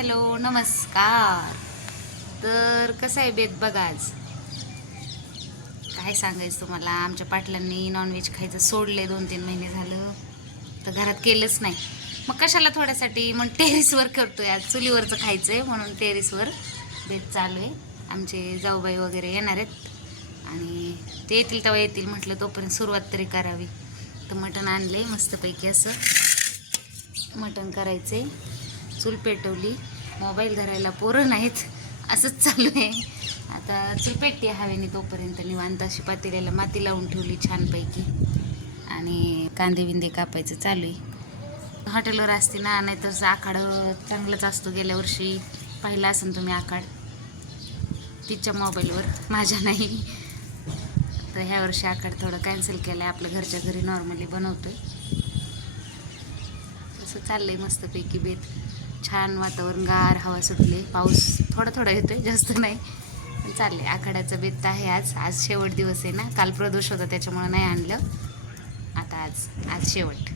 Hello नमस्कार. तर कसं आहे बेत बघा आज? काय सांगायचं तुम्हाला? आमच्या पाटलांनी नॉनव्हेज खायचं सोडले दोन तीन महिने झालं. तर घरात केलंच नाही. मग कशाला थोड्यासाठी? मग टेरिसवर करतोय आज. चुलीवरचं खायचं आहे म्हणून टेरिसवर बेत चालू आहे. आमचे जाऊबाई वगैरे येणार आहेत. आणि ते येतील तेव्हा येतील म्हटलं तोपर्यंत सुरुवात तरी करावी. तर मटण आहे मस्तपैकी असं. मटण आहे चूल पेटवली. मोबाईल धरायला पोरं नाहीत. असंच चालू आहे. आता चूल पेटते हवेने तोपर्यंत. निवांत अशी पातेल्याला माती लावून ठेवली छानपैकी. आणि कांदे विंदे कापायचं चालू आहे. हॉटेलवर असते ना नाही तर आखाड चांगलंच असतो. गेल्या वर्षी पाहिला असेल तुम्ही आखाड. तिच्या मोबाईलवर. माझ्या नाही. तर ह्या वर्षी आखाड थोडं कॅन्सल केलं आहे आपल्या घरच्या घरी नॉर्मली बनवतोय. असं आहे मस्तपैकी बेत. छान वातावरण गार हवा सुटली. पाऊस थोडा थोडा येतोय जास्त नाही. पण चाललंय. आखाड्याचं बेत आहे आज. आज शेवट दिवस आहे ना. काल प्रदोष होता त्याच्यामुळं नाही आणलं. आता आज आज शेवट.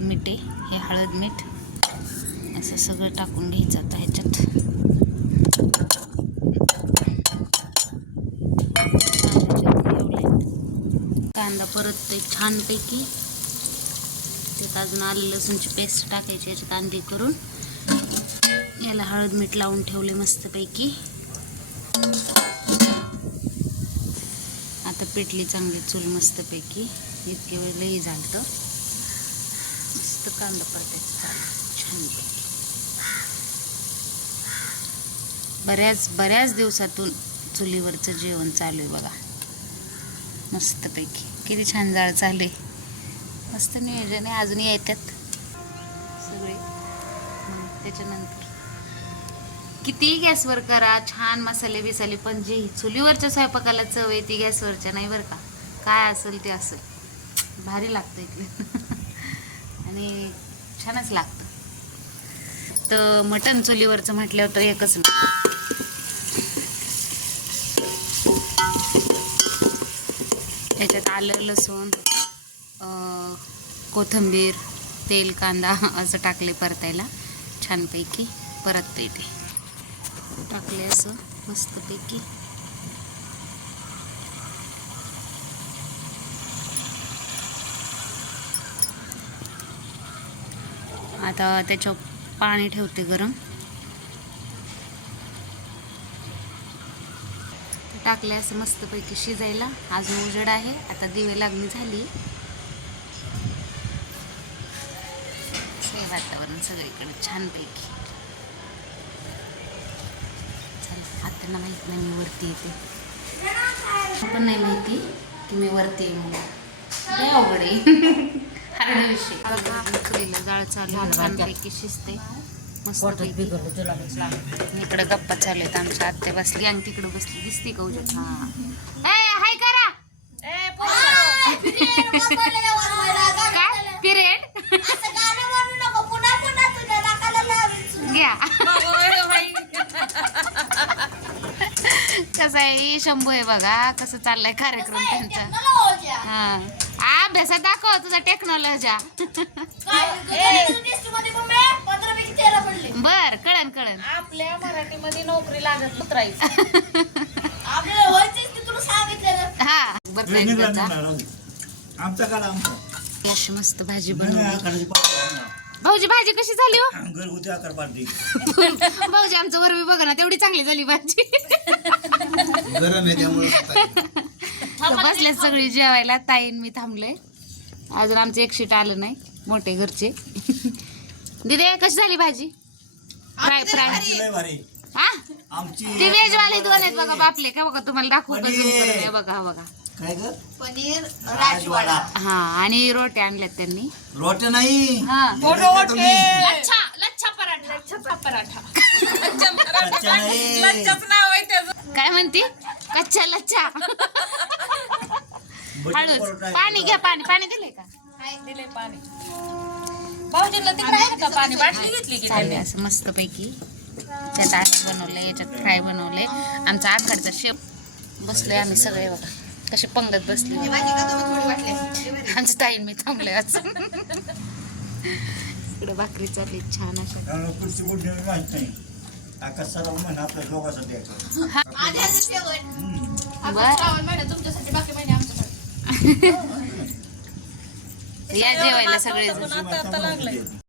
मीठ आहे. हे हळद मीठ. असं सगळं टाकून घ्यायचं आता ह्याच्यात. कांदा परत ते छानपैकी. त्यात अजून आलं लसूणची पेस्ट टाकायची याच्यात अंडी करून. याला हळद मीठ लावून ठेवले मस्तपैकी. आता पिठली चांगली चूल मस्तपैकी. इतके वेळ लई झालतं. मस्त कांदा परतायचं चालू छानपैकी. बऱ्याच बऱ्याच दिवसातून चुलीवरचं जेवण चालू आहे बघा. मस्तपैकी. किती छान जाळ चालू आहे. मस्त नियोजन आहे अजून येतात सगळे. मग त्याच्यानंतर. किती गॅसवर करा छान मसाले बिसाले पण जे चुलीवरच्या स्वयंपाकाला चव आहे ती गॅसवरच्या नाही बरं का? काय असेल ते असेल. भारी लागतं इकडे आणि छानच लागतं. तर मटण चुलीवरचं म्हटल्यावर तर एकच नाही याच्यात आलं लसूण कोथिंबीर तेल कांदा असं टाकले परतायला. छानपैकी परतते ते टाकले असं मस्तपैकी. आता त्याच्यावर पाणी ठेवते गरम. टाकले असं मस्तपैकी शिजायला. अजून उजड आहे. आता दिवे लागणी झाली. वातावरण सगळीकडे छानपैकी. चला आत्यांना माहीत नाही मी वरती येते. पण नाही माहिती की मी वरती म्हणून. लय अवघड आहे. हरड विषय. चुलीला जाळ चालू शिजते. मस्तपैकी इकडे गप्पा चालू आहेत आमच्या आत्या बसली आणि तिकडे बसली. दिसते का हा. हाय करा. कसं आहे. शंभू आहे बघा कसं चाललंय कार्यक्रम त्यांचा. हा. अभ्यासात दाखव तुझा टेक्नॉलॉजी बर कळन कळन. आपल्या मराठीमध्ये नोकरी लागत हा. बरं मस्त भाजी बनवली. भाऊजी भाजी कशी झाली हो? भाऊजी आमचं वरवी बघा ना तेवढी चांगली झाली भाजी. गरम आहे त्यामुळे तर बसले सगळी जेवायला. ताईन मी थांबले अजून आमचं एक शीट आलं नाही मोठे घरचे. दिदे कशी झाली भाजी? Fry fry. लय भारी. हा? आमची ते व्हेज वाले दोन आहेत बघा बापले. का बघा तुम्हाला दाखवू का zoom पनीर. करून? हे बघा हा बघा. काय ग? पनीर राजवाडा. हा आणि रोट्या आणल्यात त्यांनी. रोट्या नाही. हा? लच्छा लच्छा पराठा लच्छा पराठा. कच्च्या नाही. लच्छाच नाव आहे त्याचं. काय म्हणती? कच्चा लच्छा बटर हळूच. परोठा. पाणी घ्या पाणी पाणी दिलंय का? दिले पाणी. भाऊजीला तिकडे आहे का पाणी? बाटली घेतली की त्यांनी? असं मस्तपैकी. त्यात आठ बनवलंय याच्यात फ्राय बनवलंय. आमचा आखाडचा शेप. बसलोय आम्ही सगळे बघा. कसे पंगत बसले. आमचं ताईन मी थांबले आज इकडे भाकरी चालली छान अशा. कारण पुढची गोष्ट माहीत नाही आकाश सराव म्हणा आपल्या दोघांसाठी तुमच्यासाठी बाकी महिने आमच्यासाठी या जेवायला सगळेजण. आता आता लागलंय